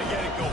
to get it going.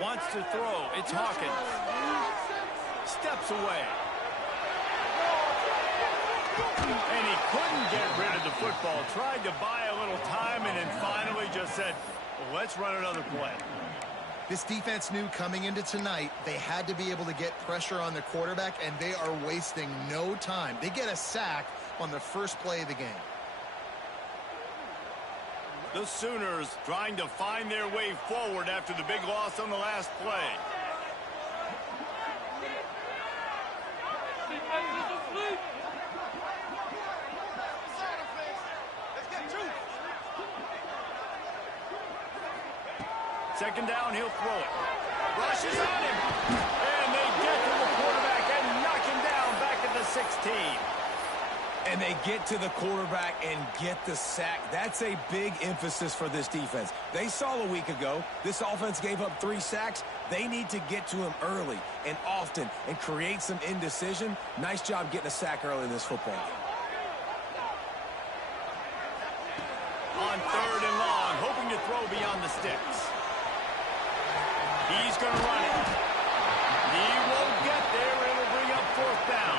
Wants to throw. It's Hawkins. Steps away. And he couldn't get rid of the football. Tried to buy a little time and then finally just said, well, let's run another play. This defense knew coming into tonight they had to be able to get pressure on the quarterback, and they are wasting no time. They get a sack on the first play of the game. The Sooners trying to find their way forward after the big loss on the last play. Second down, he'll throw it. Rushes on him. And they get to the quarterback and knock him down back at the 16. And they get to the quarterback and get the sack. That's a big emphasis for this defense. They saw a week ago, this offense gave up 3 sacks. They need to get to him early and often and create some indecision. Nice job getting a sack early in this football game. On 3rd and long, hoping to throw beyond the sticks. He's going to run it. He won't get there. It'll bring up 4th down.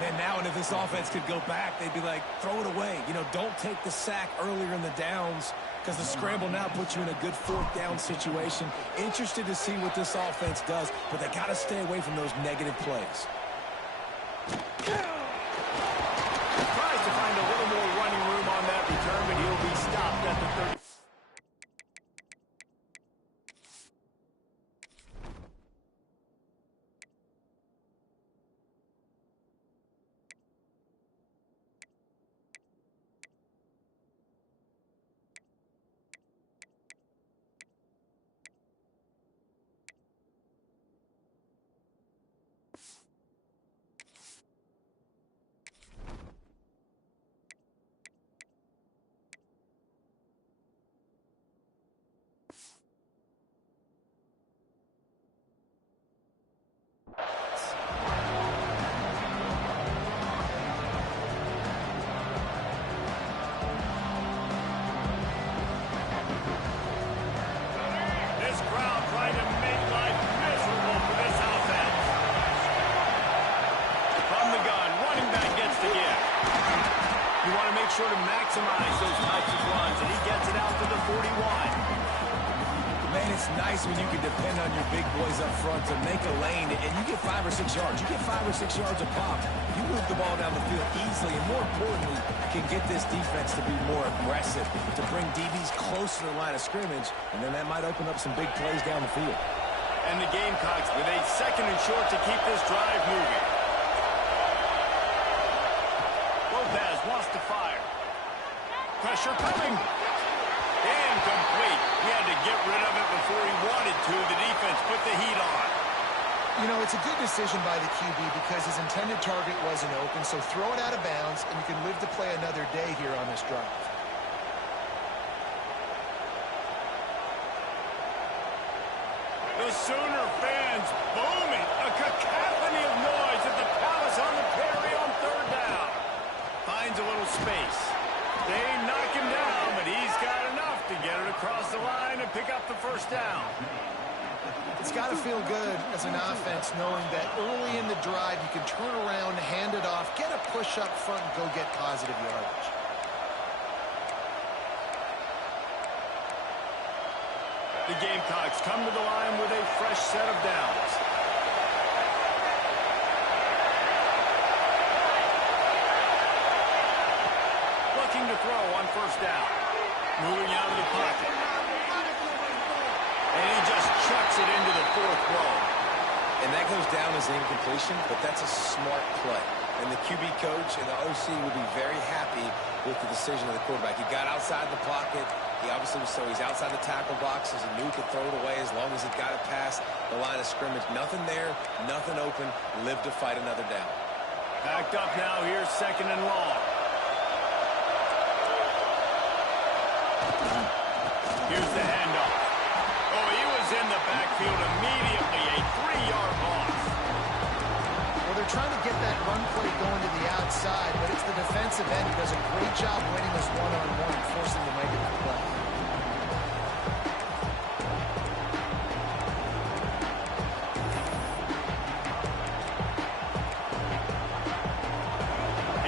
Man, now and if this offense could go back, they'd be like, throw it away. You know, don't take the sack earlier in the downs because the scramble now puts you in a good 4th down situation. Interested to see what this offense does, but they got to stay away from those negative plays. Tries to find a little more running room on that return, but he'll be stopped at the 30. Sure to maximize those types of runs, and he gets it out to the 41. Man, it's nice when you can depend on your big boys up front to make a lane, and you get 5 or 6 yards. You get 5 or 6 yards a pop. You move the ball down the field easily, and more importantly, can get this defense to be more aggressive, to bring DBs close to the line of scrimmage, and then that might open up some big plays down the field. And the Gamecocks with a 2nd and short to keep this drive moving. Lopez wants to fire. Pressure coming. Incomplete. He had to get rid of it before he wanted to. The defense put the heat on. You know, it's a good decision by the QB because his intended target wasn't open, so throw it out of bounds, and you can live to play another day here on this drive. The Sooner fans booming. A cacophony of noise at the Palace on the Prairie on 3rd down. Finds a little space. They knock him down, but he's got enough to get it across the line and pick up the 1st down. It's got to feel good as an offense knowing that early in the drive you can turn around, hand it off, get a push up front, and go get positive yardage. The Gamecocks come to the line with a fresh set of downs. Looking to throw on first down. Moving out of the pocket. And he just chucks it into the fourth row. And that goes down as an incompletion, but that's a smart play. And the QB coach and the OC will be very happy with the decision of the quarterback. He got outside the pocket. He obviously was, so he's outside the tackle boxes. He knew he could throw it away as long as he got it past the line of scrimmage. Nothing there, nothing open. Live to fight another down. Backed up now here, second and long. Here's the handoff. Oh, he was in the backfield immediately. A 3-yard loss. Well, they're trying to get that run play going to the outside, but it's the defensive end who does a great job winning this one-on-one and forcing the negative play.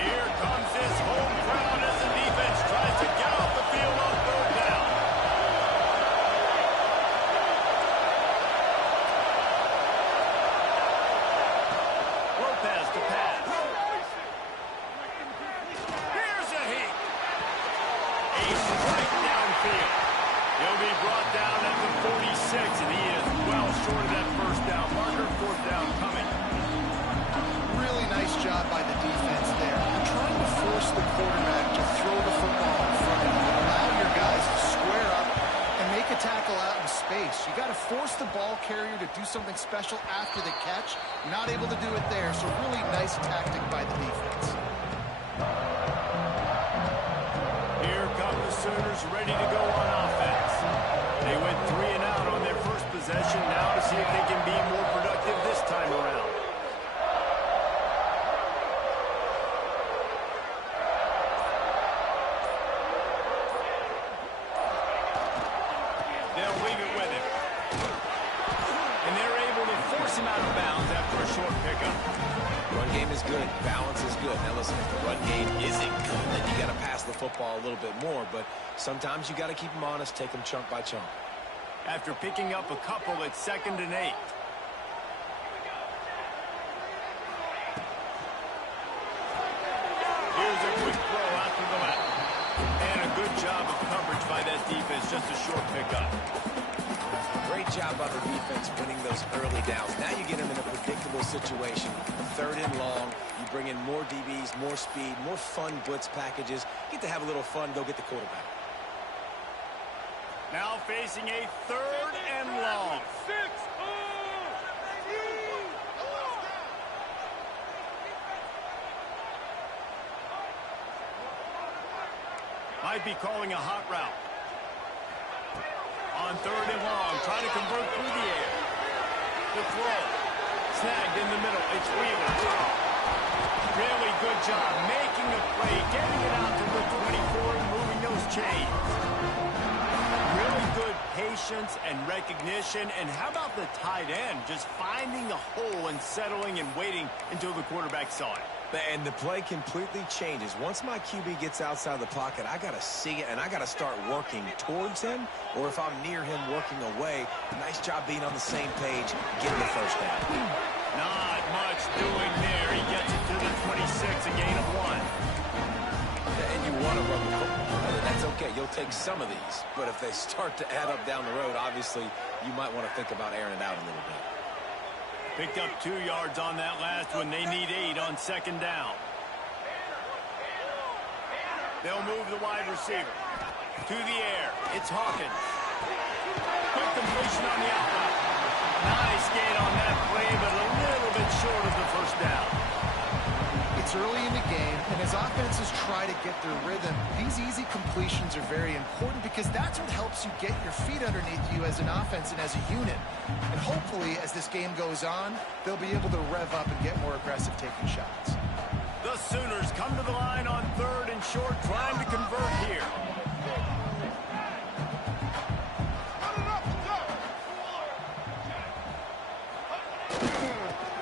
Here comes this home crowd as the defense tries to get off the field on third down. Lopez to pass. Here's a hit. A strike downfield. He'll be brought down at the 46, and he is well short of that first down marker. Fourth down coming. Really nice job by the defense there. You're trying to force the quarterback to throw the football in front of you. Allow your guys to square up and make a tackle out in space. You got to force the ball carrier to do something special after the catch. Not able to do it there, so really nice tactic by the defense. Here come the Sooners ready to go on offense. They went 3 and out on their first possession. Now to see if they can be more productive this time around. They'll leave it with him. And they're able to force him out of bounds after a short pickup. Run game is good. Balance is good. Now listen, if the run game isn't good, then you got to pass the football a little bit more. But sometimes you got to keep them honest, take them chunk by chunk. After picking up a couple, it's 2nd and 8. Here's a quick throw out to the left. And a good job of coverage by that defense, just a short pickup. Great job by the defense winning those early downs. Now you get them in a predictable situation. 3rd and long. You bring in more DBs, more speed, more fun blitz packages. Get to have a little fun, go get the quarterback. Now facing a 3rd and long. Might be calling a hot route. On 3rd and long, trying to convert through the air. The throw. Snagged in the middle. It's Wheeler. Really good job making the play, getting it out to the 24 and moving those chains. Really good patience and recognition. And how about the tight end just finding the hole and settling and waiting until the quarterback saw it? And the play completely changes. Once my QB gets outside the pocket, I got to see it, and I got to start working towards him, or if I'm near him, working away. Nice job being on the same page, getting the first down. Not much doing there. He gets it to the 26, a gain of 1. And you want to run the football. That's okay. You'll take some of these. But if they start to add up down the road, obviously, you might want to think about airing it out a little bit. Picked up 2 yards on that last one. They need 8 on 2nd down. They'll move the wide receiver. To the air. It's Hawkins. Quick completion on the outlet. Nice gain on that play, but a little bit short of the first down. It's early in the game, and as offenses try to get their rhythm, these easy completions are very important because that's what helps you get your feet underneath you as an offense and as a unit. And hopefully, as this game goes on, they'll be able to rev up and get more aggressive taking shots. The Sooners come to the line on 3rd and short, trying to convert here.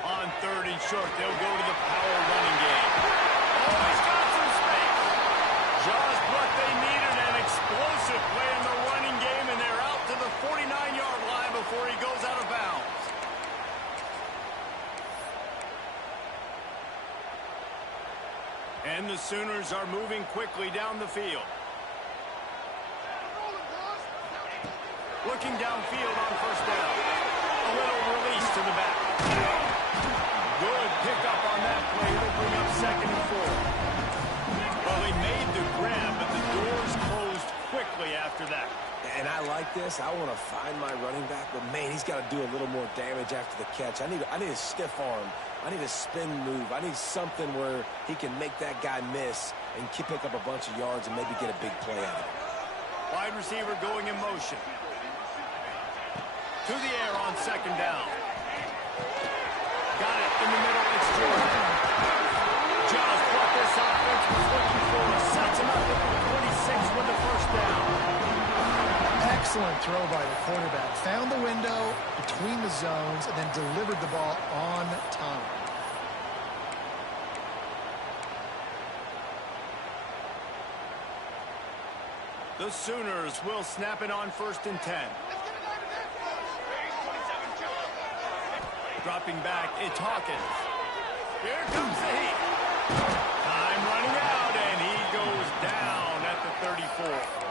On 3rd and short, they'll go to the power running game. Oh, he's got some space. Just what they needed, an explosive play in the running game, and they're out to the 49-yard Sooners are moving quickly down the field. Looking downfield on first down. A little release to the back. Good pickup on that play. It'll bring up 2nd and 4. Well, they made the grab, but the doors closed quickly after that. And I like this. I want to find my running back, but man, he's got to do a little more damage after the catch. I need a stiff arm. I need a spin move. I need something where he can make that guy miss and pick up a bunch of yards and maybe get a big play out of it. Wide receiver going in motion. To the air on 2nd down. Got it in the middle. It's Jordan. Just what this offense was looking for. Sets him up at the 26 with the first down. Excellent throw by the quarterback. Found the window between the zones and then delivered the ball on time. The Sooners will snap it on 1st and 10. Dropping back, it's Hawkins. Here comes the heat. Time running out, and he goes down at the 34.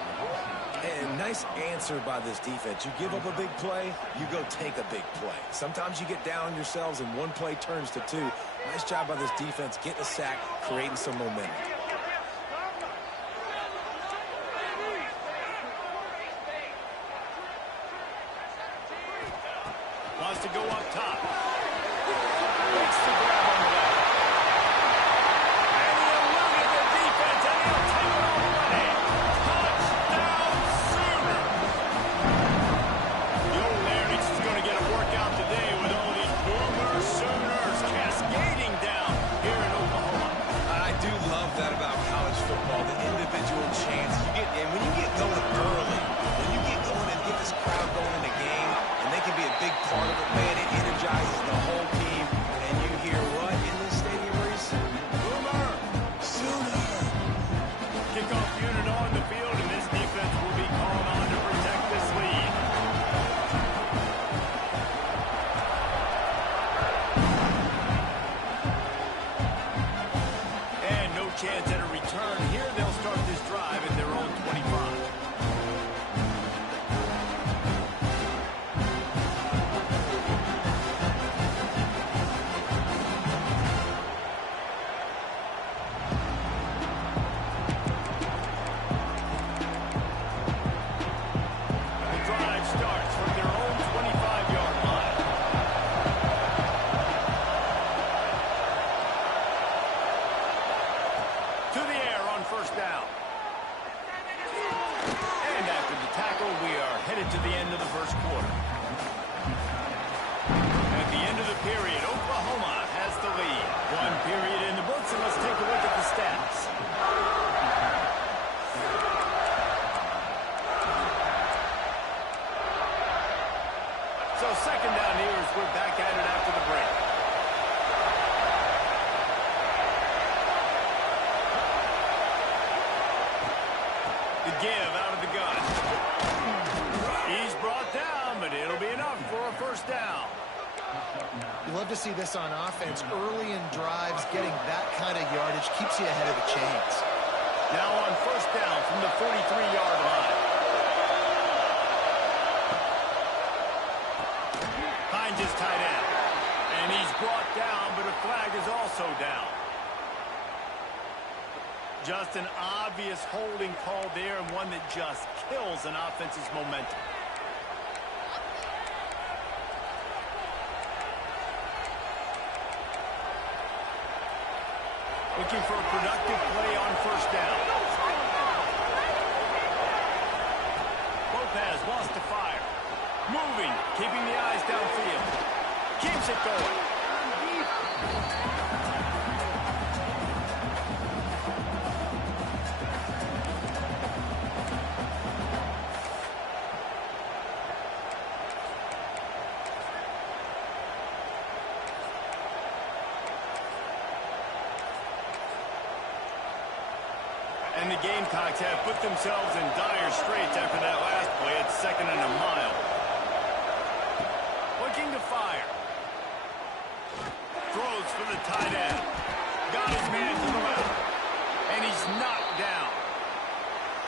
And nice answer by this defense. You give up a big play, you go take a big play. Sometimes you get down on yourselves and one play turns to 2. Nice job by this defense getting a sack, creating some momentum. Wants to go up top. Makes the grab on the left. And he eluded the defense, and he'll take it all the way. Touchdown, Sooner! The old Larynx is going to get a workout today with all these Boomer Sooners cascading down here in Oklahoma. I do love that about college football, the individual chance you get. And when you get going early, when you get going and get this crowd going in a game, and they can be a big part of it, man, it energizes the whole team. And you hear what in this stadium, Reese? Boomer! Sooner! Kickoff unit on the field, and this defense will be called on to protect this lead. And no chance at a return here. They'll start this drive at their own 25. The drive starts from their own 25-yard line. To the air on first down. And after the tackle, we are headed to the end of the first quarter. At the end of the period, Oklahoma has the lead. 1 period in the books, and let's take a look at the stats. So 2nd down here as we're back at it after the break. The give out of the gun. He's brought down, but it'll be enough for a first down. You love to see this on offense. Early in drives, getting that kind of yardage keeps you ahead of the chains. Now on first down from the 43-yard line. Finds his tight end. And he's brought down, but a flag is also down. Just an obvious holding call there, and one that just kills an offense's momentum. Looking for a productive play on first down. Lopez wants to fire. Moving, keeping the eyes downfield. Keeps it going. And the Gamecocks have put themselves in dire straits after that last play. It's 2nd and a mile. Looking to fire. Throws for the tight end. Got his man to the left.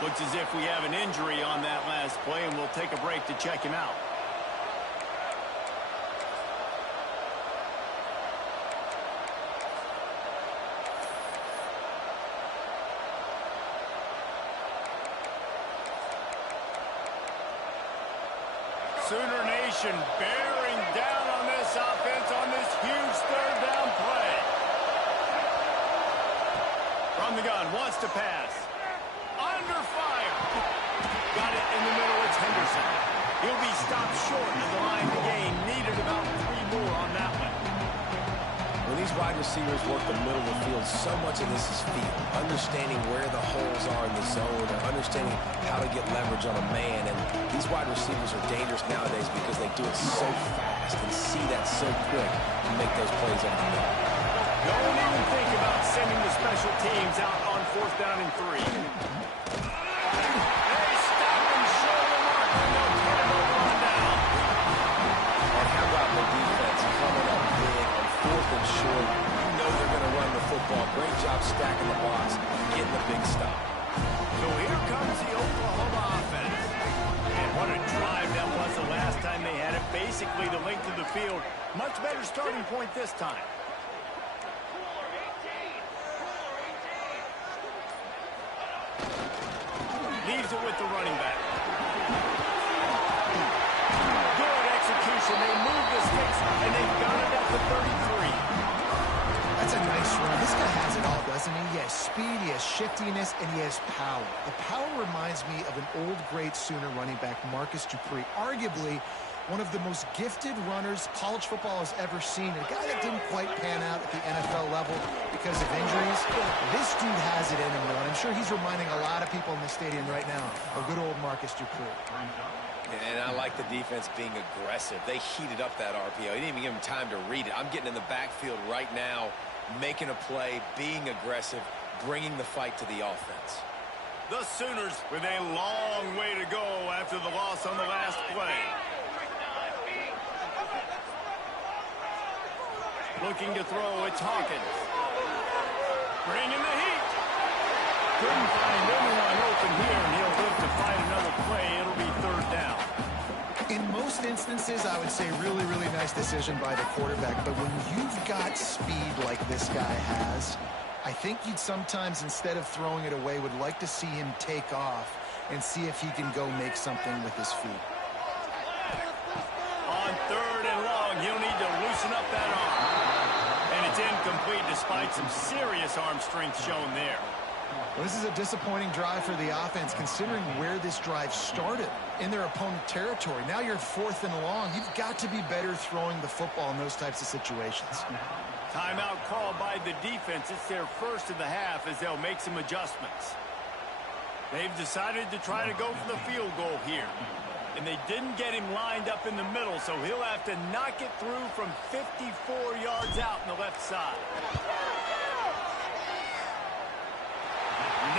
Looks as if we have an injury on that last play, and we'll take a break to check him out. Sooner Nation bearing down on this offense on this huge third down play. From the gun, wants to pass. Under fire. Got it in the middle. It's Henderson. He'll be stopped short of the line to gain. Needed about 3 more on that one. When these wide receivers work the middle of the field, so much of this is feel. Understanding where the holes are in the zone, or understanding how to get leverage on a man. And these wide receivers are dangerous nowadays because they do it so fast and see that so quick and make those plays over the middle. Don't even think about sending the special teams out on 4th down and 3. They stop him short of the mark, and they'll get him over on down. And how about the defense coming up big on 4th and short? You know they're going to run the football. Great job stacking the box, getting the big stop. So here comes the Oklahoma offense. And what a drive that was the last time they had it. Basically the length of the field. Much better starting point this time. Leaves it with the running back. Good execution. They move the sticks, and they've got it at the 33. That's a nice run. This guy has it all, doesn't he? He has speed, he has shiftiness, and he has power. The power reminds me of an old, great Sooner running back, Marcus Dupree. Arguably one of the most gifted runners college football has ever seen. A guy that didn't quite pan out at the NFL level because of injuries. This dude has it in him, though, and I'm sure he's reminding a lot of people in the stadium right now of good old Marcus Dupree. And I like the defense being aggressive. They heated up that RPO. He didn't even give him time to read it. I'm getting in the backfield right now, making a play, being aggressive, bringing the fight to the offense. The Sooners with a long way to go after the loss on the last play. Looking to throw, it's Hawkins. Bringing the heat. Couldn't find anyone open here, and he'll live to fight another play. It'll be 3rd down. In most instances, I would say really, really nice decision by the quarterback. But when you've got speed like this guy has, I think you'd sometimes, instead of throwing it away, would like to see him take off and see if he can go make something with his feet. On 3rd and long, he'll need to loosen up that arm. And it's incomplete despite some serious arm strength shown there. Well, this is a disappointing drive for the offense, considering where this drive started, in their opponent territory. Now you're 4th and long. You've got to be better throwing the football in those types of situations. Timeout called by the defense. It's their first of the half as they'll make some adjustments. They've decided to try to go for the field goal here. And they didn't get him lined up in the middle, so he'll have to knock it through from 54 yards out on the left side.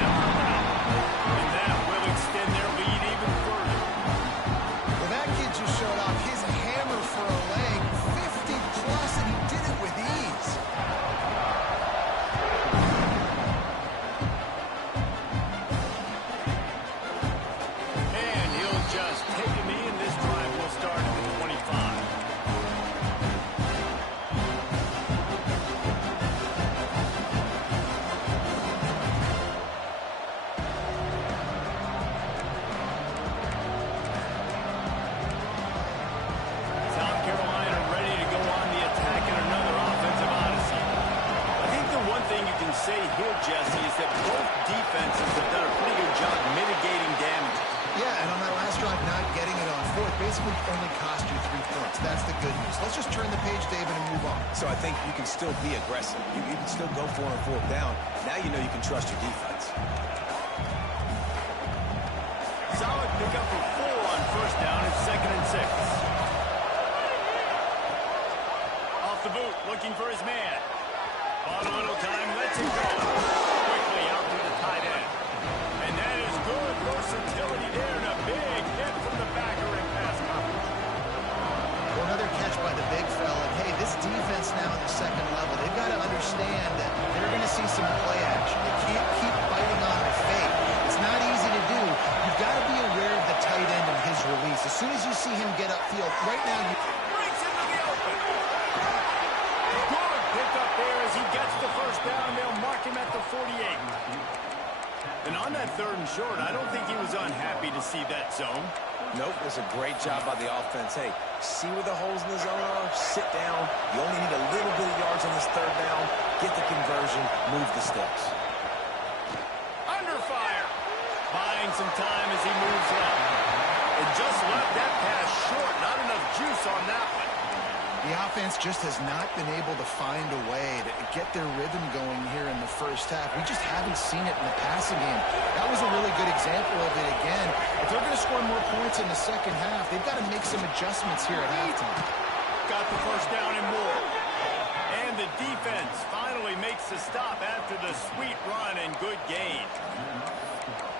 No. And that will extend their lead even further. Well, that kid just showed off his hammer for a leg, 50 plus, and he did it with ease. And he'll just take him in. This drive will start at the 25. South Carolina ready to go on the attack in another offensive odyssey. I think the one thing you can say here, Jesse, is that both defenses have done a pretty good job mitigating damage. Yeah, and on that last drive, not getting it on 4th basically only cost you 3 points. That's the good news. Let's just turn the page, David, and move on. So I think you can still be aggressive. You can still go for it on 4th down. Now you know you can trust your defense. Solid pickup for 4 on 1st down. It's 2nd and 6. Off the boot, looking for his man. Bought a little time, lets him go. Quickly out to the tight end. And that is good versatility there, and a big hit from the backer in pass coverage. Well, another catch by the big fella. And, hey, this defense now in the 2nd level, they've got to understand that they're going to see some play action. They can't keep biting on their fate. It's not easy to do. soon as you see him get upfield, right now you... Breaks into the open. Good pick up there as he gets the first down. They'll mark him at the 48. And on that 3rd and short, I don't think he was unhappy to see that zone. Nope, it was a great job by the offense. Hey, see where the holes in the zone are? Sit down. You only need a little bit of yards on this 3rd down. Get the conversion. Move the sticks. Under fire. Buying some time as he moves up. And just left that pass short. Not enough juice on that one. The offense just has not been able to find a way to get their rhythm going here in the first half. We just haven't seen it in the passing game. That was a really good example of it again. If they're going to score more points in the second half, they've got to make some adjustments here at halftime. Got the first down and more. And the defense finally makes the stop after the sweet run and good gain.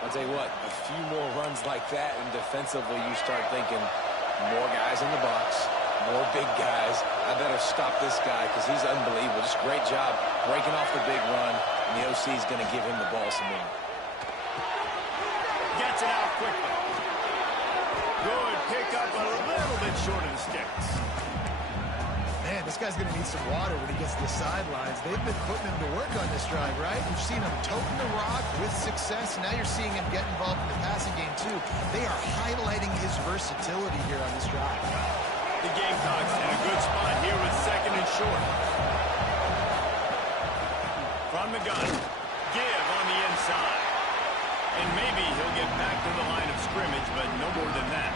I'll tell you what, a few more runs like that, and defensively you start thinking more guys in the box. More big guys. I better stop this guy because he's unbelievable. Just great job breaking off the big run, and the OC is going to give him the ball some more. Gets it out quickly. Good pick up a little bit short of the sticks. Man, this guy's going to need some water when he gets to the sidelines. They've been putting him to work on this drive, right? You've seen him toting the rock with success, and now you're seeing him get involved in the passing game, too. They are highlighting his versatility here on this drive. The Gamecocks in a good spot here with 2nd and short. From the gun, give on the inside. And maybe he'll get back to the line of scrimmage, but no more than that.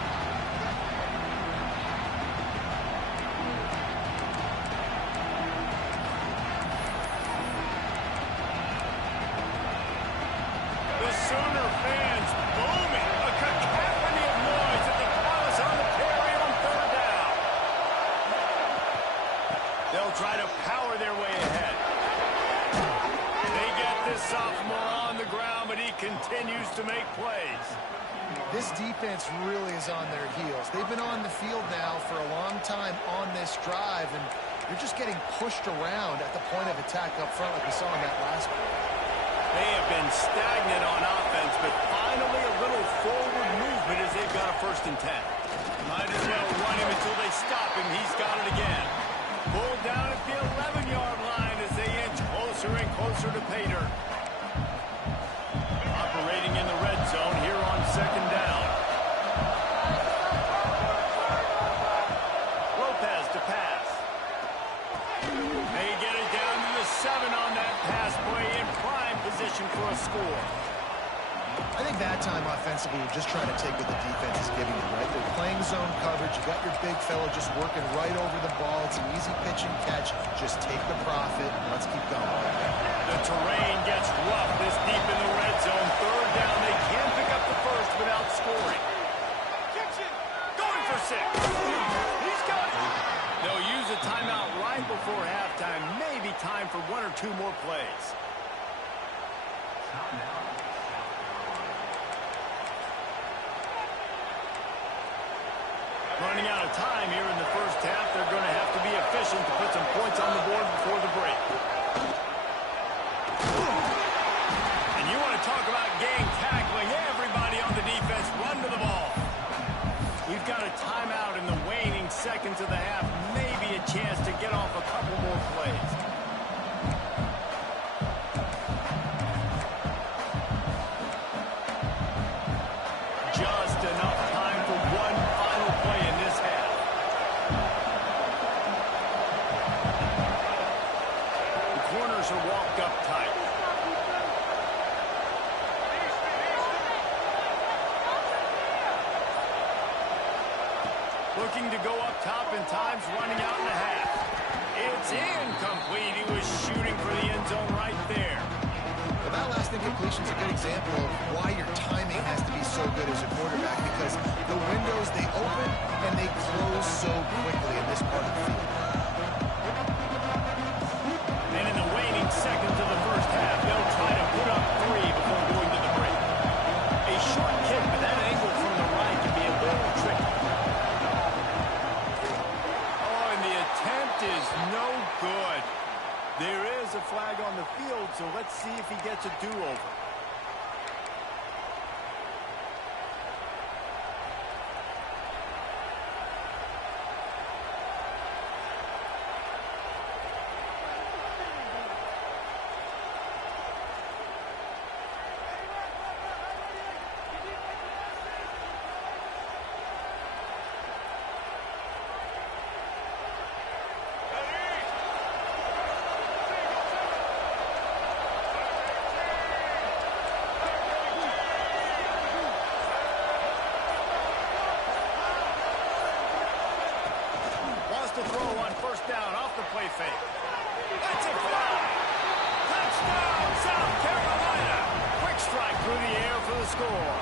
The Sooner fans booming. A cacophony of noise at the Palace on the Prairie on 3rd down. They'll try to power their way ahead. They get this sophomore on the ground, but he continues to make plays. This defense really is on their heels. They've been on the field now for a long time on this drive, and they're just getting pushed around at the point of attack up front like we saw in that last one. They have been stagnant on offense, but finally a little forward movement as they've got a 1st and 10. Might as well run him until they stop him. He's got it again. Pulled down at the 11-yard line as they inch closer and closer to pay dirt. Operating in the red zone here on 2nd down. Lopez to pass. They get it down to the 7 on that pass play in prime position for a score. I think that time offensively, you're just trying to take what the defense is giving them, right? They're playing zone coverage. You got your big fella just working right over the ball. It's an easy pitch and catch. Just take the profit, and let's keep going. The terrain gets rough this deep in the red zone. 3rd down. They can't pick up the first without scoring. Going for 6. He's got it. They'll use a timeout right before halftime. Maybe time for 1 or 2 more plays. Running out of time here in the first half. They're going to have to be efficient to put some points on the board before the break. And you want to talk about gang tackling. Everybody on the defense run to the ball. We've got a timeout in the waning seconds of the half. Maybe a chance to get off a couple more plays. Just enough time for one final play in this half. The corners are walked up tight. Looking to go up top, and time's running out in the half. It's incomplete. He was shooting for the end zone right there. Well, that last incompletion is a good example of why your timing has to be so good as a quarterback, because the windows, they open and they close so quickly in this part of the field. And in the waning seconds of the first half, they'll try to put up 3 before going to the break. A short kick, but that angle from the right can be a little tricky. Oh, and the attempt is no good. There is a flag on the field, so let's see if he gets a do-over. through the air for the score.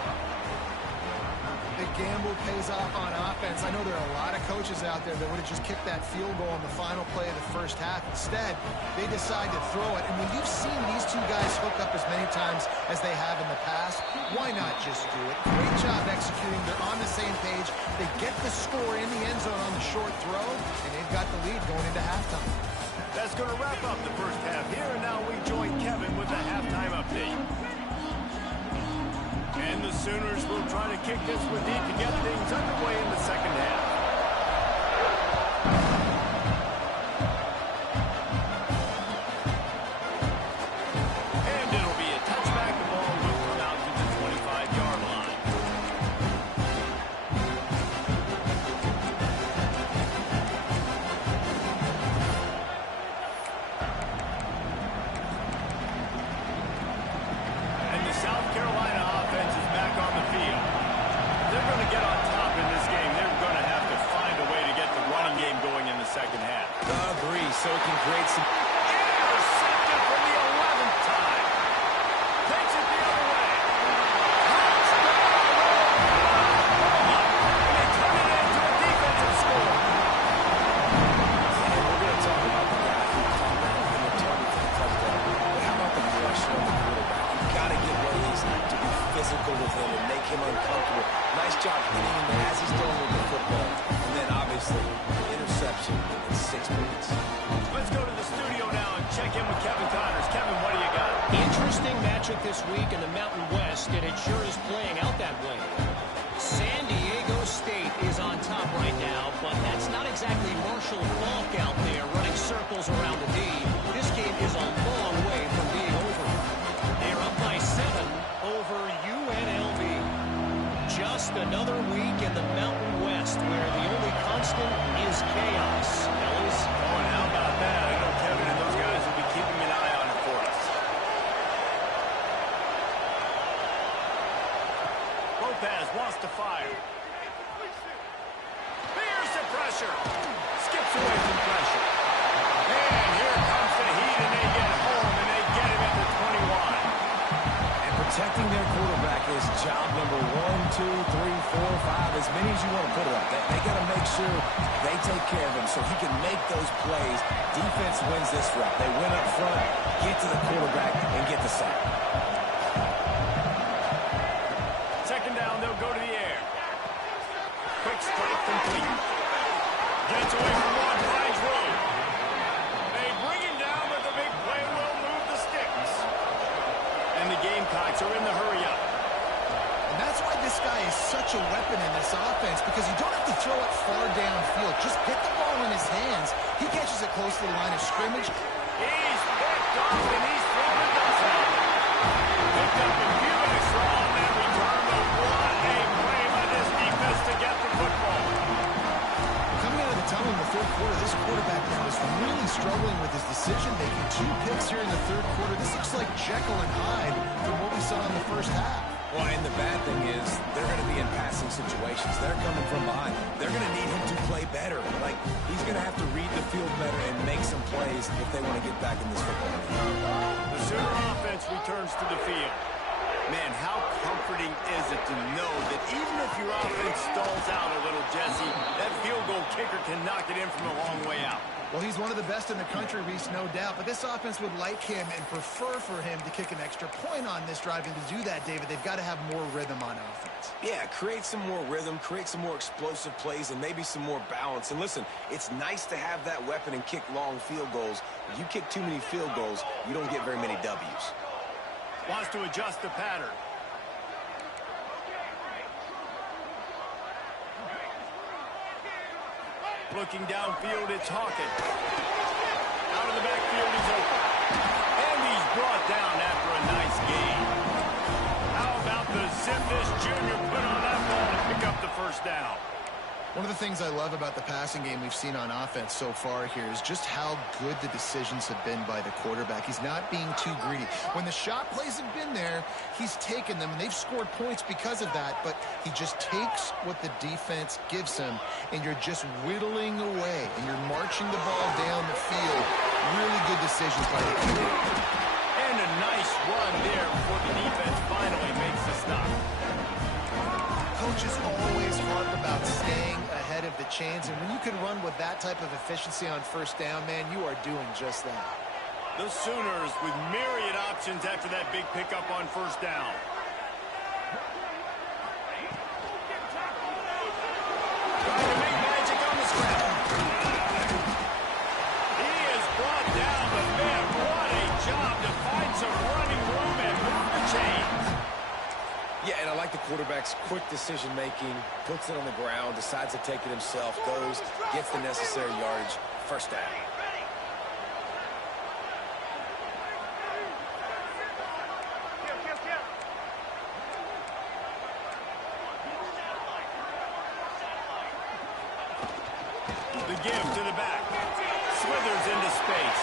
The gamble pays off on offense. I know there are a lot of coaches out there that would have just kicked that field goal in the final play of the first half. Instead, they decide to throw it. And when you've seen these two guys hook up as many times as they have in the past, why not just do it? Great job executing. They're on the same page. They get the score in the end zone on the short throw, and they've got the lead going into halftime. That's going to wrap up the first half here, and now we join Kevin with the halftime update. And the Sooners will try to kick this one deep to get things underway in the second half. And it'll be a touchback. The ball will come out to the 25-yard line. And the South Carolina offense is back on the field. They're going to get on top in this game. They're going to have to find a way to get the running game going in the second half. Agree, so it can create some... Intercepted for the 11th time. Takes it the other way. Touchdown! And they turn it into a defensive score. And we're going to talk about the guy who caught that and returned for the touchdown. But how about the pressure on the quarterback? You've got to get ways to be physical with him and make him uncomfortable. Nice job hitting him as he's throwing with the football. And then, obviously, interception in 6 minutes. Let's go to the studio now and check in with Kevin Connors. Kevin, what do you got? Interesting matchup this week in the Mountain West, and it sure is playing out that way. San Diego State is on top right now, but that's not exactly Marshall Faulk out there running circles around the D. This game is a long way from being over. They're up by 7 over UNLV. Just another week in the Mountain West where the only constant is chaos. Ellis? Oh, and how about that? I know Kevin and those guys will be keeping an eye on it for us. Lopez wants to fire. Here's the pressure. Skips away from pressure. And here comes the heat, and they get home, and they get him at the 21. And protecting their quarterback is job number 1, 2, 3, 4, 5, as many as you want to put it up. They got to make sure they take care of him so he can make those plays. Defense wins this route. They win up front, get to the quarterback, and get the sack. Second down, they'll go to the air. Quick strike complete. Gets away from one, finds room. They bring him down, but the big play will move the sticks. And the Gamecocks are in the hurry-up. And that's why this guy is such a weapon in this offense, because you don't have to throw it far downfield. Just get the ball in his hands. He catches it close to the line of scrimmage. He's picked off, and he's thrown a touchdown. Picked up a few extra on that return, but what a play by this defense to get the football. Coming out of the tunnel in the third quarter, this quarterback now is really struggling with his decision-making. 2 picks here in the third quarter. This looks like Jekyll and Hyde from what we saw in the first half. Well, and the bad thing is they're going to be in passing situations. They're coming from behind. They're going to need him to play better. Like, he's going to have to read the field better and make some plays if they want to get back in this football game. The Sooner offense returns to the field. Man, how comforting is it to know that even if your offense stalls out a little, Jesse, that field goal kicker can knock it in from a long way out. Well, he's one of the best in the country, Reese, no doubt. But this offense would like him and prefer for him to kick an extra point on this drive. And to do that, David, they've got to have more rhythm on offense. Yeah, create some more rhythm, create some more explosive plays, and maybe some more balance. And listen, it's nice to have that weapon and kick long field goals. If you kick too many field goals, you don't get very many W's. Wants to adjust the pattern. Looking downfield, it's Hawkins. Out of the backfield, he's open. And he's brought down after a nice gain. How about the zip this junior put on that ball to pick up the first down? One of the things I love about the passing game we've seen on offense so far here is just how good the decisions have been by the quarterback. He's not being too greedy. When the shot plays have been there, he's taken them, and they've scored points because of that, but he just takes what the defense gives him, and you're just whittling away, and you're marching the ball down the field. Really good decisions by the QB. And a nice run there before the defense finally stop. Coaches always harp about staying ahead of the chains, and when you can run with that type of efficiency on first down, man, you are doing just that. The Sooners with myriad options after that big pickup on first down. Trying to make magic on the scramble. He is brought down, but man, what a job to find some running room and move the chains. Yeah, and I like the quarterback's quick decision-making, puts it on the ground, decides to take it himself, goes, gets the necessary yardage, first down. The give to the back. Slithers into space.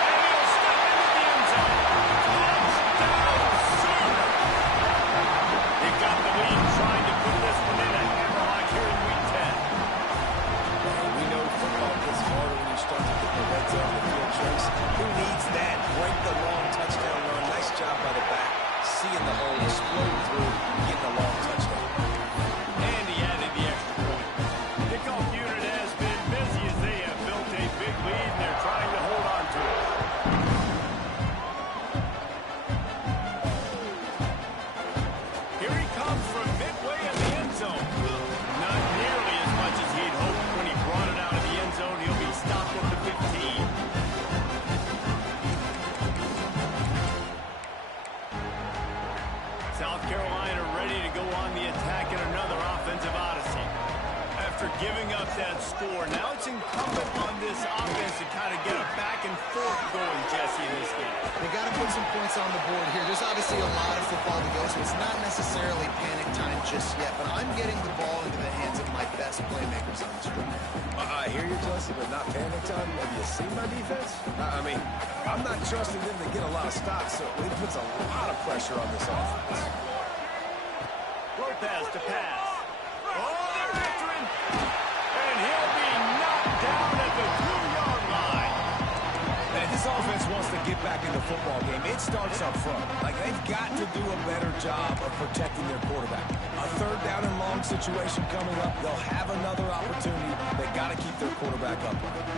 And he'll step into the end zone. Touchdown, Sooner. They got the lead trying to put this one in a hammerlock here in Week 10. And we know football gets harder when you start to get the red zone and the field tricks. Who needs that? Break the long touchdown run. Nice job by the back. Seeing the hole, explode through, getting a long touchdown. And he added the extra point. Kickoff unit has been busy as they have built a big lead, and they're trying to hold on to it. Here he comes from midway in the end zone. Not nearly as much as he'd hoped when he brought it out of the end zone. He'll be stopped at the 15. South Carolina ready to go on the attack in another offensive odyssey. After giving up that score, now it's incumbent on this offense to kind of get a back and forth going, Jesse, in this game. They got to put some points on the board here. There's obviously a lot of football to go, so it's not necessarily panic time just yet, but I'm getting the ball into the hands of my best playmakers on this right now. I hear you, Jesse, but not panic time. Have you seen my defense? I mean, I'm not trusting them to get a lot of stops, so it puts a lot of pressure on this offense. Lopez to pass. Oh, they're after him. And he'll be knocked down at the 2-yard line. And this offense wants to get back in the football game. It starts up front. Like, they've got to do a better job of protecting their quarterback. A third down and long situation coming up. They'll have another opportunity. They got to keep their quarterback upright.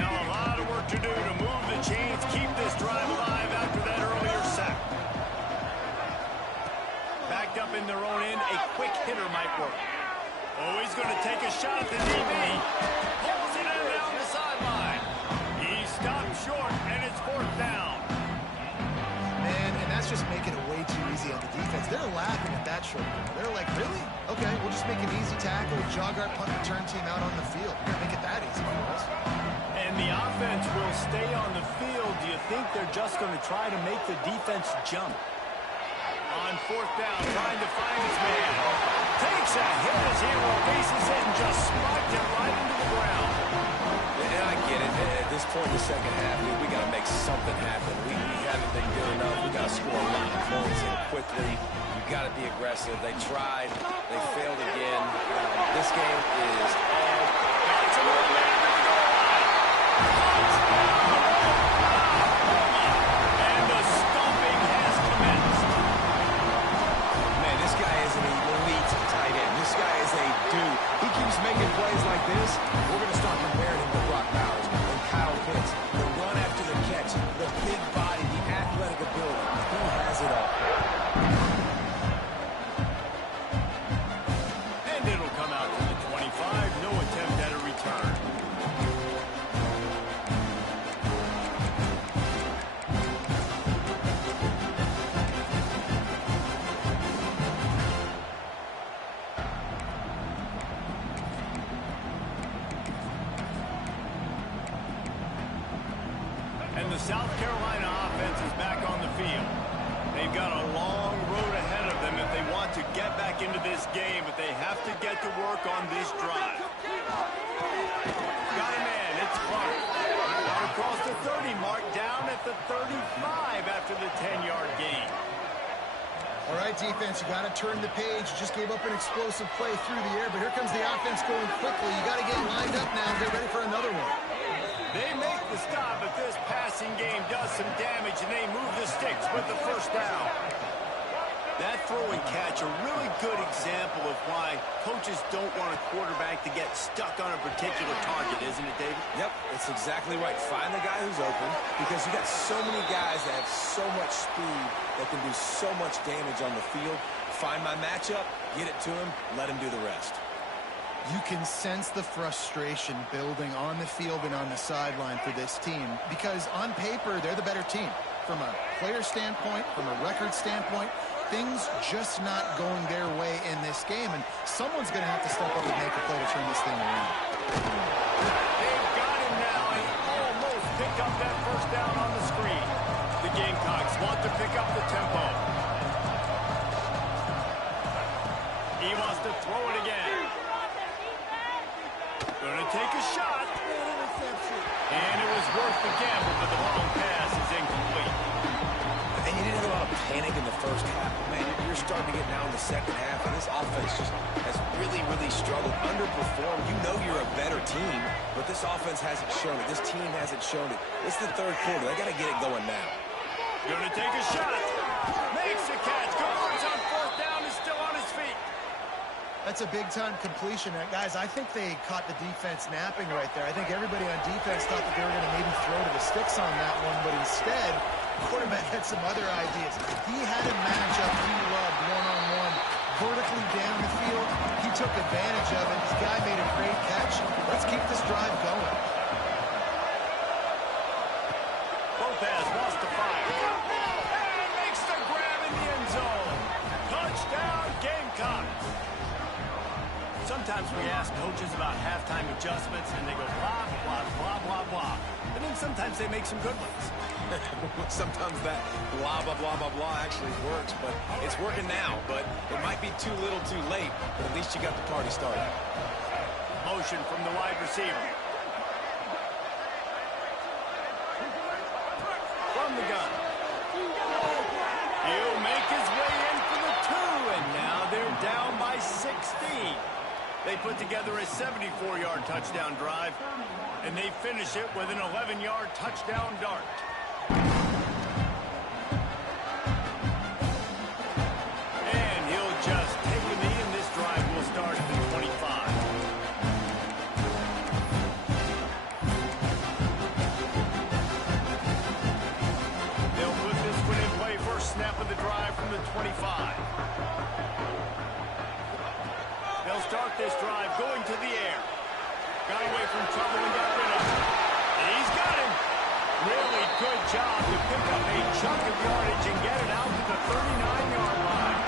Now a lot of work to do to move the chains, keep this drive alive after that earlier sack. Backed up in their own end, a quick hitter might work. Oh, he's going to take a shot at the DB. Pulls it in down the sideline. He stopped short, and it's fourth down. Man, and that's just making it way too easy on the defense. They're laughing at that short ball. They're like, really? Okay, we'll just make an easy tackle, jog our punt return team out on the field. We're going to make it that easy for us. And the offense will stay on the field. Do you think they're just going to try to make the defense jump? On fourth down, trying to find his man. Takes a hit as he releases it and just spiked it right into the ground. And I get it. At this point in the second half, we got to make something happen. We haven't been good enough. We got to score a lot of points and quickly. You got to be aggressive. They tried. They failed again. This game is all. That's another man to the goal line. Touchdown, Oklahoma. And the stomping has commenced. Man, this guy is an elite tight end. This guy is a dude. He keeps making plays like this. We're going to start comparing him to Brock Bowers and Kyle Pitts. The run after the catch, the big body, the athletic ability. He has it all. And it'll come out to the 25. No attempt at a return. And the South Carolina offense is back on the field. They've got a long road ahead of them if they want to get back into this game, but they have to get to work on this drive. Got a man, it's Clark. Got across the 30 mark, down at the 35 after the 10-yard gain. All right, defense, you got to turn the page. You just gave up an explosive play through the air, but here comes the offense going quickly. You got to get lined up now and get ready for another one. They make the stop, but this passing game does some damage, and they move the sticks with the first down. That throw and catch, a really good example of why coaches don't want a quarterback to get stuck on a particular target, isn't it, David? Yep, it's exactly right. Find the guy who's open, because you got so many guys that have so much speed that can do so much damage on the field. Find my matchup, get it to him, let him do the rest. You can sense the frustration building on the field and on the sideline for this team, because on paper, they're the better team. From a player standpoint, from a record standpoint, things just not going their way in this game, and someone's going to have to step up and make a play to turn this thing around. They've got him now. He almost picked up that first down on the screen. The Gamecocks want to pick up the tempo. He wants to throw it again. Going to take a shot. And it was worth the gamble, but the long pass is incomplete. And you didn't have a lot of panic in the first half. Man, you're starting to get now in the second half, and this offense just has really, really struggled, underperformed. You know you're a better team, but this offense hasn't shown it. This team hasn't shown it. It's the third quarter. They got to get it going now. Going to take a shot. Makes a catch. Goes on fourth down. Is still on his feet. That's a big-time completion. Guys, I think they caught the defense napping right there. I think everybody on defense thought that they were going to maybe throw to the sticks on that one, but instead, quarterback had some other ideas. He had a matchup he loved, one-on-one, vertically down the field. He took advantage of it. This guy made a great catch. Let's keep this drive going. Lopez wants to fire. And makes the grab in the end zone. Touchdown, Gamecocks. Sometimes we ask coaches about halftime adjustments, and they go blah, blah, blah, blah, blah. And then sometimes they make some good ones. Sometimes that blah, blah, blah, blah, blah actually works, but it's working now. But it might be too little too late, but at least you got the party started. Motion from the wide receiver. From the gun. He'll make his way in for the 2, and now they're down by 16. They put together a 74-yard touchdown drive, and they finish it with an 11-yard touchdown dart. And he'll just take a knee, and this drive will start at the 25. They'll put this one in play first snap of the drive from the 25. They'll start this drive going to the air. Got away from trouble and got rid of him. He's got him. Really good job to pick up a chunk of yardage and get it out to the 39-yard line.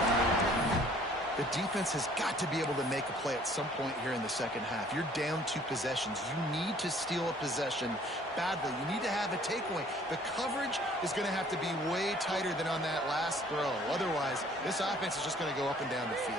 The defense has got to be able to make a play at some point here in the second half. You're down 2 possessions. You need to steal a possession badly. You need to have a takeaway. The coverage is going to have to be way tighter than on that last throw. Otherwise, this offense is just going to go up and down the field.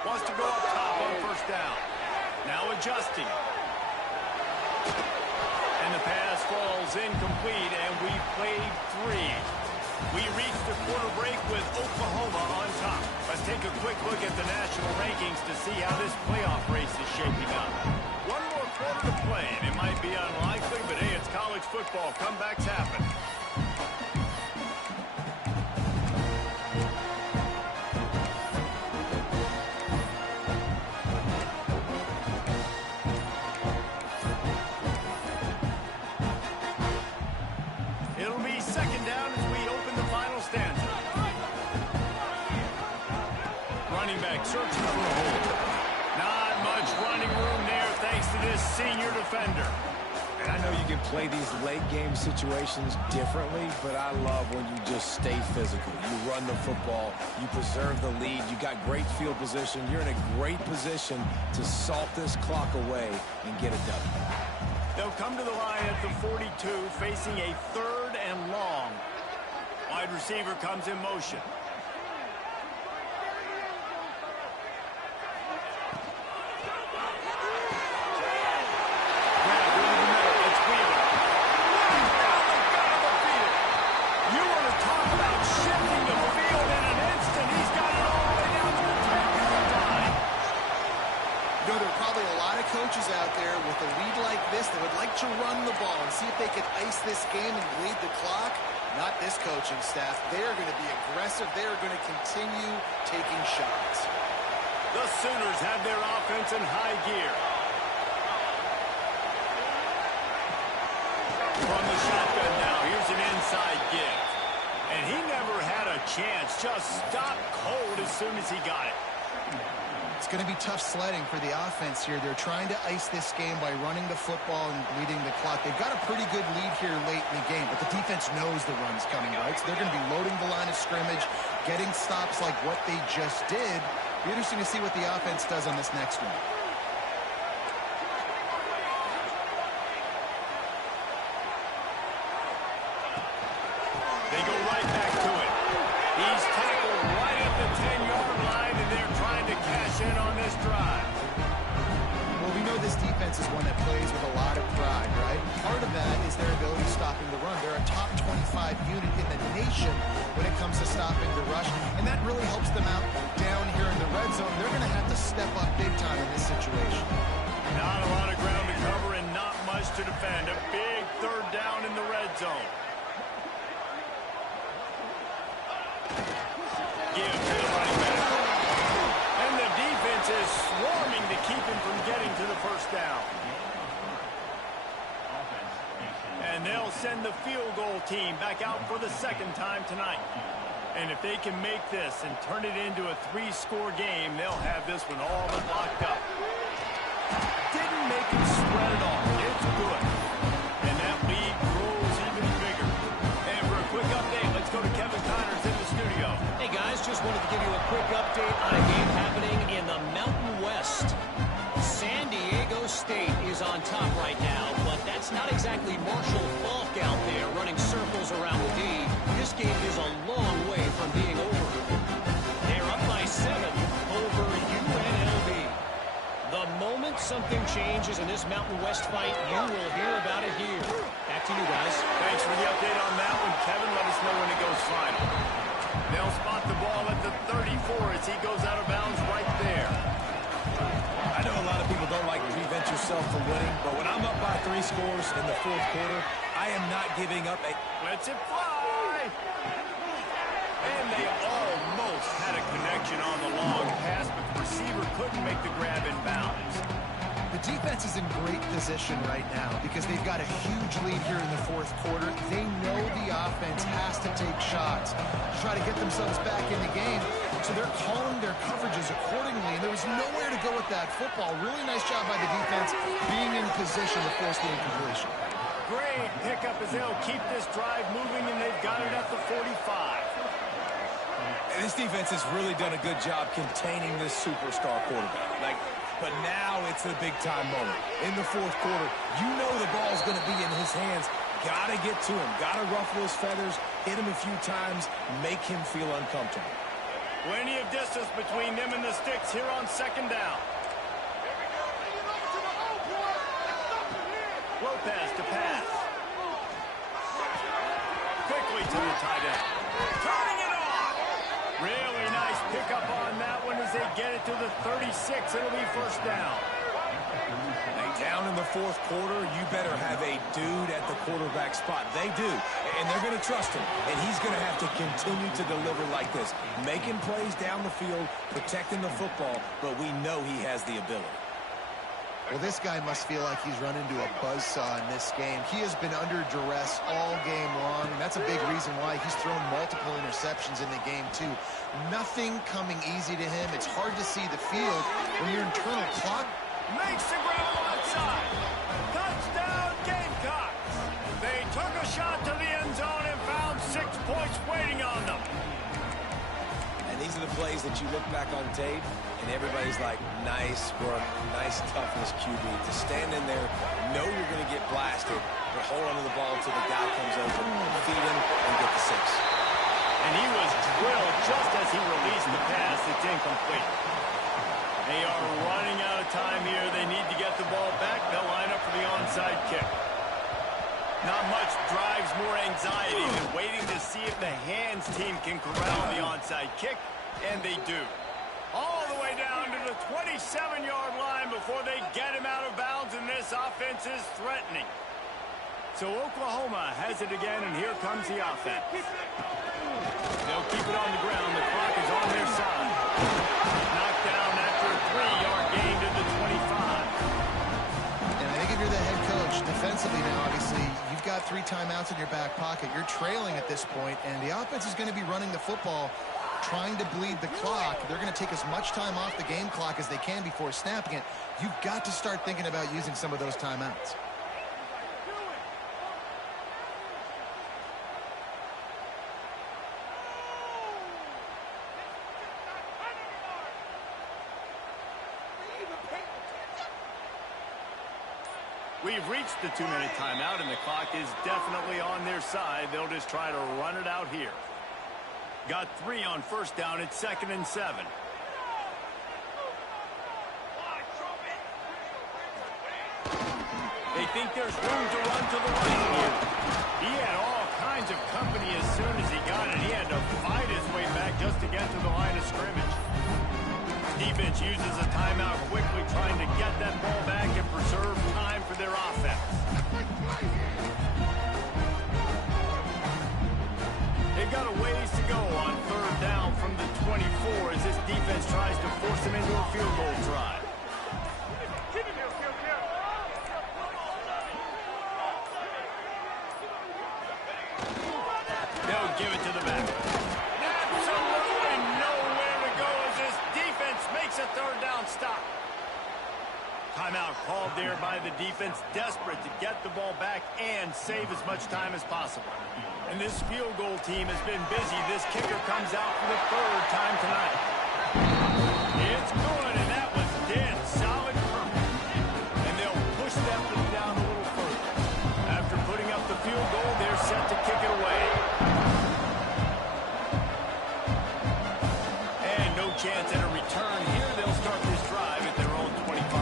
Wants to go up top on first down. Now adjusting. And the pass falls incomplete, and we played 3. We reached the quarter break with Oklahoma on top. Let's take a quick look at the national rankings to see how this playoff race is shaping up. One more quarter to play, and it might be unlikely, but hey, it's college football. Comebacks happen. Searching for a hole. Not much running room there thanks to this senior defender. And I know you can play these late game situations differently, but I love when you just stay physical. You run the football, you preserve the lead, you got great field position. You're in a great position to salt this clock away and get it done. They'll come to the line at the 42, facing a 3rd and long. Wide receiver comes in motion. coaches out there with a lead like this that would like to run the ball and see if they could ice this game and bleed the clock. Not this coaching staff. They're going to be aggressive. They're going to continue taking shots. The Sooners have their offense in high gear. From the shotgun now, here's an inside give. And he never had a chance. Just stopped cold as soon as he got it. It's going to be tough sledding for the offense here. They're trying to ice this game by running the football and bleeding the clock. They've got a pretty good lead here late in the game, but the defense knows the run's coming, right? So they're going to be loading the line of scrimmage, getting stops like what they just did. Be interesting to see what the offense does on this next one. They go right back to it. He's tackled right at the 10-yard line, and they're trying to cash in on this drive. Well, we know this defense is one that plays with a lot of pride, right? Part of that is their ability stopping the run. They're a top 25 unit in the nation when it comes to stopping the rush, and that really helps them out down here in the red zone. They're going to have to step up big time in this situation. Not a lot of ground to cover and not much to defend. A big third down in the red zone. Give to the running back. And the defense is swarming to keep him from getting to the first down. And they'll send the field goal team back out for the second time tonight. And if they can make this and turn it into a 3-score game, they'll have this one all but locked up. Didn't make him sweat at all. It's good. And that lead grows even bigger. And for a quick update, let's go to Kevin Connors in the studio. Hey guys, just wanted to give you a quick update on a game happening in the Mountain West. San Diego State is on top right now, but that's not exactly Marshall Faulk out there running circles around the D. This game is a long way from being over. They're up by 7 over UNLV. The moment something changes in this Mountain West fight, you will hear about it here. Back to you guys. Thanks for the update on that one, Kevin. Let us know when it goes final. They'll spot the ball at the 34 as he goes out of bounds right there. I know a lot of people don't like to prevent yourself from winning, but when I'm up by 3 scores in the fourth quarter, I am not giving up a... Lets it fly! And they almost had a connection on the long pass, but the receiver couldn't make the grab in bounds. The defense is in great position right now because they've got a huge lead here in the fourth quarter. They know the offense has to take shots to try to get themselves back in the game. So they're calling their coverages accordingly, and there was nowhere to go with that football. Really nice job by the defense being in position to force the incompletion. Great pickup as they'll keep this drive moving, and they've got it at the 45. And this defense has really done a good job containing this superstar quarterback. But now it's a big-time moment. In the fourth quarter, you know the ball's going to be in his hands. Got to get to him. Got to ruffle his feathers, hit him a few times, make him feel uncomfortable. Plenty of distance between them and the sticks here on second down. Lopez to pass. Quickly to the tight end. Turning it on. Really nice pickup on that one as they get it to the 36. It'll be first down. Down in the fourth quarter, you better have a dude at the quarterback spot. They do, and they're going to trust him, and he's going to have to continue to deliver like this, making plays down the field, protecting the football, but we know he has the ability. Well, this guy must feel like he's run into a buzzsaw in this game. He has been under duress all game long, and that's a big reason why he's thrown multiple interceptions in the game, too. Nothing coming easy to him. It's hard to see the field when your internal clock makes the grab outside. Touchdown, Gamecocks. They took a shot to the end zone and found 6 points waiting on them. And these are the plays that you look back on tape, and everybody's like, nice work, nice toughness, QB. To stand in there, know you're going to get blasted, but hold on to the ball until the guy comes over, feed him, and get the 6. And he was drilled just as he released the pass. It's incomplete. They are running out of time here. They need to get the ball back. They'll line up for the onside kick. Not much drives more anxiety than waiting to see if the hands team can corral the onside kick, and they do. All the way down to the 27-yard line before they get him out of bounds, and this offense is threatening. So Oklahoma has it again, and here comes the offense. They'll keep it on the ground. The clock is on their side. Knocked down after a 3-yard gain to the 25. And I think if you're the head coach, defensively now, obviously, you've got 3 timeouts in your back pocket. You're trailing at this point, and the offense is going to be running the football, trying to bleed the clock. They're going to take as much time off the game clock as they can before snapping it. You've got to start thinking about using some of those timeouts. We've reached the 2-minute timeout, and the clock is definitely on their side. They'll just try to run it out here. Got 3 on first down. It's 2nd and 7. They think there's room to run to the right here. He had all kinds of company as soon as he got it. He had to fight his way back just to get to the line of scrimmage. Defense uses a timeout quickly, trying to get that ball back and preserve time for their offense. They've got a ways to go on 3rd down from the 24 as this defense tries to force them into a field goal drive. They'll give it to the back. Absolutely nowhere to go as this defense makes a 3rd down stop. Timeout called there by the defense, desperate to get the ball back and save as much time as possible. And this field goal team has been busy. This kicker comes out for the 3rd time tonight. It's good, and that was dead solid perfect. And they'll push that one down a little further. After putting up the field goal, they're set to kick it away. And no chance at a return here. They'll start this drive at their own 25.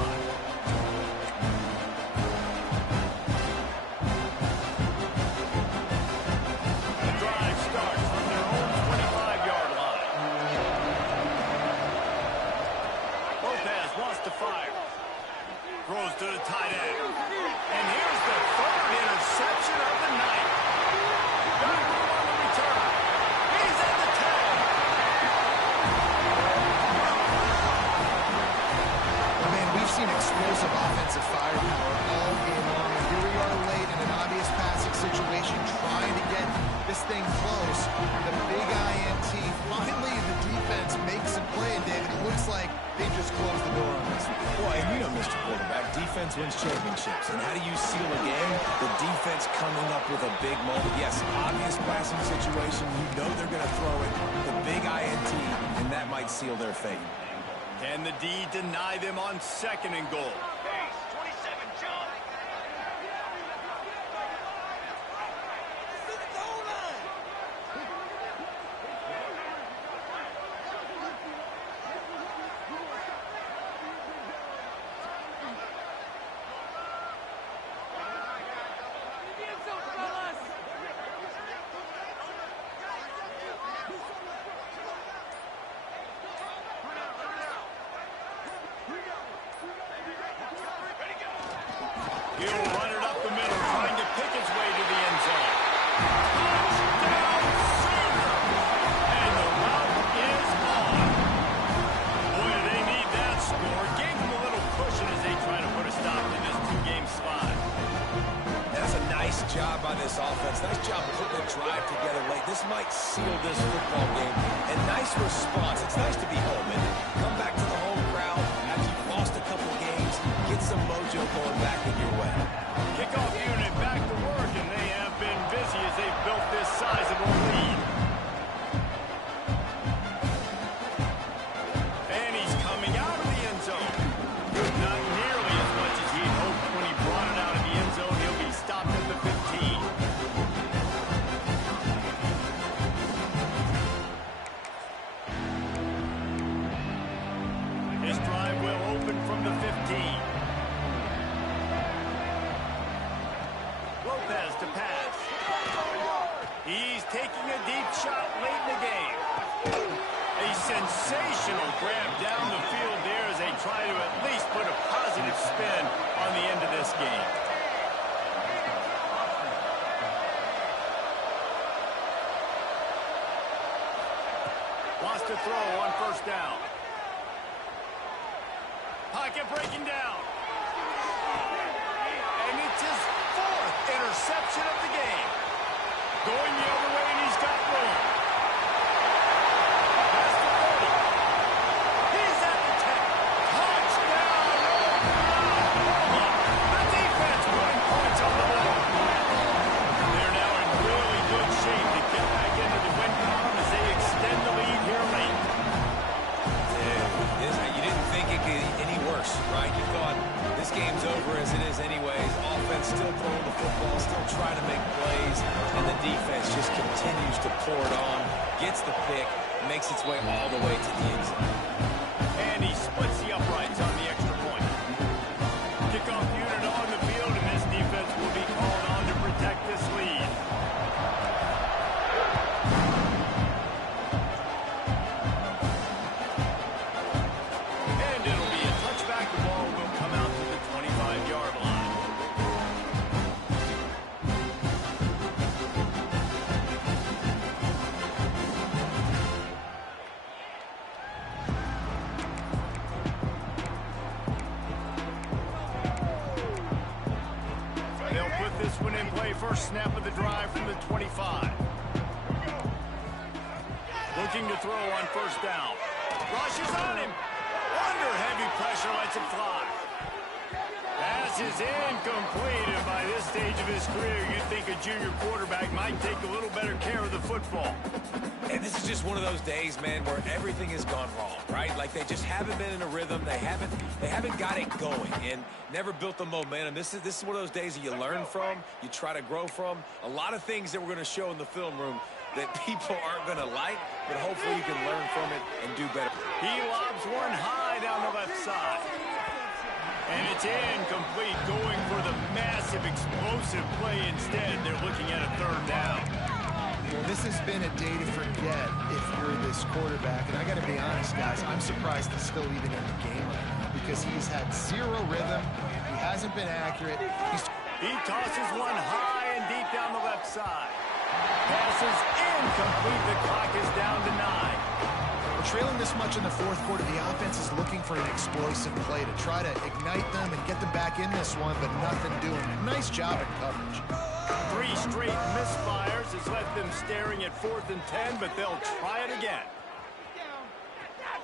The drive starts from their own 25-yard line. Lopez wants to fire. Throws to the tight end. And here's the 3rd interception of the night. Got room on the return. He's at the 10. We've seen explosive offensive firepower all game long, and here we are late in an obvious passing situation, trying to get this thing close. The big INT. Finally, the defense makes some play, and David, it looks like they just closed the door on this one. Well, and you know, Mr. Quarterback, defense wins championships. And how do you seal a game? The defense coming up with a big moment. Yes, obvious passing situation. You know they're going to throw it. The big INT, and that might seal their fate. Can the D deny them on 2nd and goal? He'll run it up the middle, trying to pick his way to the end zone. Touchdown, Sooner! And the route is on. Boy, do they need that score. Gave them a little cushion as they try to put a stop to this 2-game slide. That's a nice job by this offense. Nice job putting a drive together late. This might seal this football game. And nice response. It's nice to be home and come back to the home crowd after you've lost a couple games. Get some mojo going back in your way. Kickoff unit back to work, and they have been busy as they've built this sizable lead. And he's coming out of the end zone. Not nearly as much as he'd hoped when he brought it out of the end zone. He'll be stopped at the 15. This drive will open from the 15. sensational grab down the field there as they try to at least put a positive spin on the end of this game. Wants to throw on first down. Pocket breaking down. And it's his 4th interception of the game. Going the other way, and he's got room. Pass to 30. He's at the 10. Touchdown! The defense putting points on the board. They're now in really good shape to get back into the win column as they extend the lead here late. You didn't think it could get any worse, right? You thought this game's over as it is anyways. Offense still throwing the football, still trying to make plays, and the defense just continues to pour it on, gets the pick, makes its way all the way to the end zone. And he splits the uprights on the extra point. Kickoff unit on the field, and this defense will be called on to protect this lead. And it'll be a touchback. The ball will come out to the 25-yard line. They'll put this one in play. First snap of the drive from the 25. Looking to throw on first down. Rushes on him. Under heavy pressure, lets it fly. Pass is incomplete, and by this stage of his career, you'd think a junior quarterback might take a little better care of the football. And this is just one of those days, man, where everything has gone wrong, right? Like they just haven't been in a rhythm. They haven't got it going and never built the momentum. This is one of those days that you learn from, you try to grow from. A lot of things that we're going to show in the film room that people aren't going to like, but hopefully you can learn from it and do better. He lobs one high down the left side. And it's incomplete, going for the massive explosive play instead. They're looking at a third down. Well, this has been a day to forget if you're this quarterback. And I got to be honest, guys, I'm surprised he's still even in the game right now because he's had zero rhythm. He hasn't been accurate. He tosses one high and deep down the left side. Passes incomplete. The clock is down to 9. We're trailing this much in the fourth quarter. The offense is looking for an explosive play to try to ignite them and get them back in this one, but nothing doing it. Nice job at coverage. 3 straight misfires has left them staring at 4th and 10, but they'll try it again.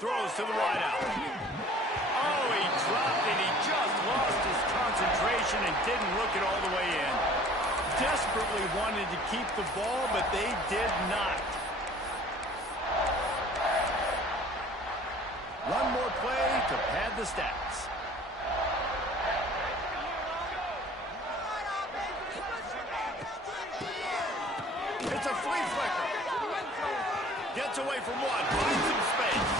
Throws to the wideout. Oh, he dropped it. He just lost his concentration and didn't look it all the way in. Desperately wanted to keep the ball, but they did not. One more play to pad the stats. It's a flea flicker. Gets away from one. Finds some space.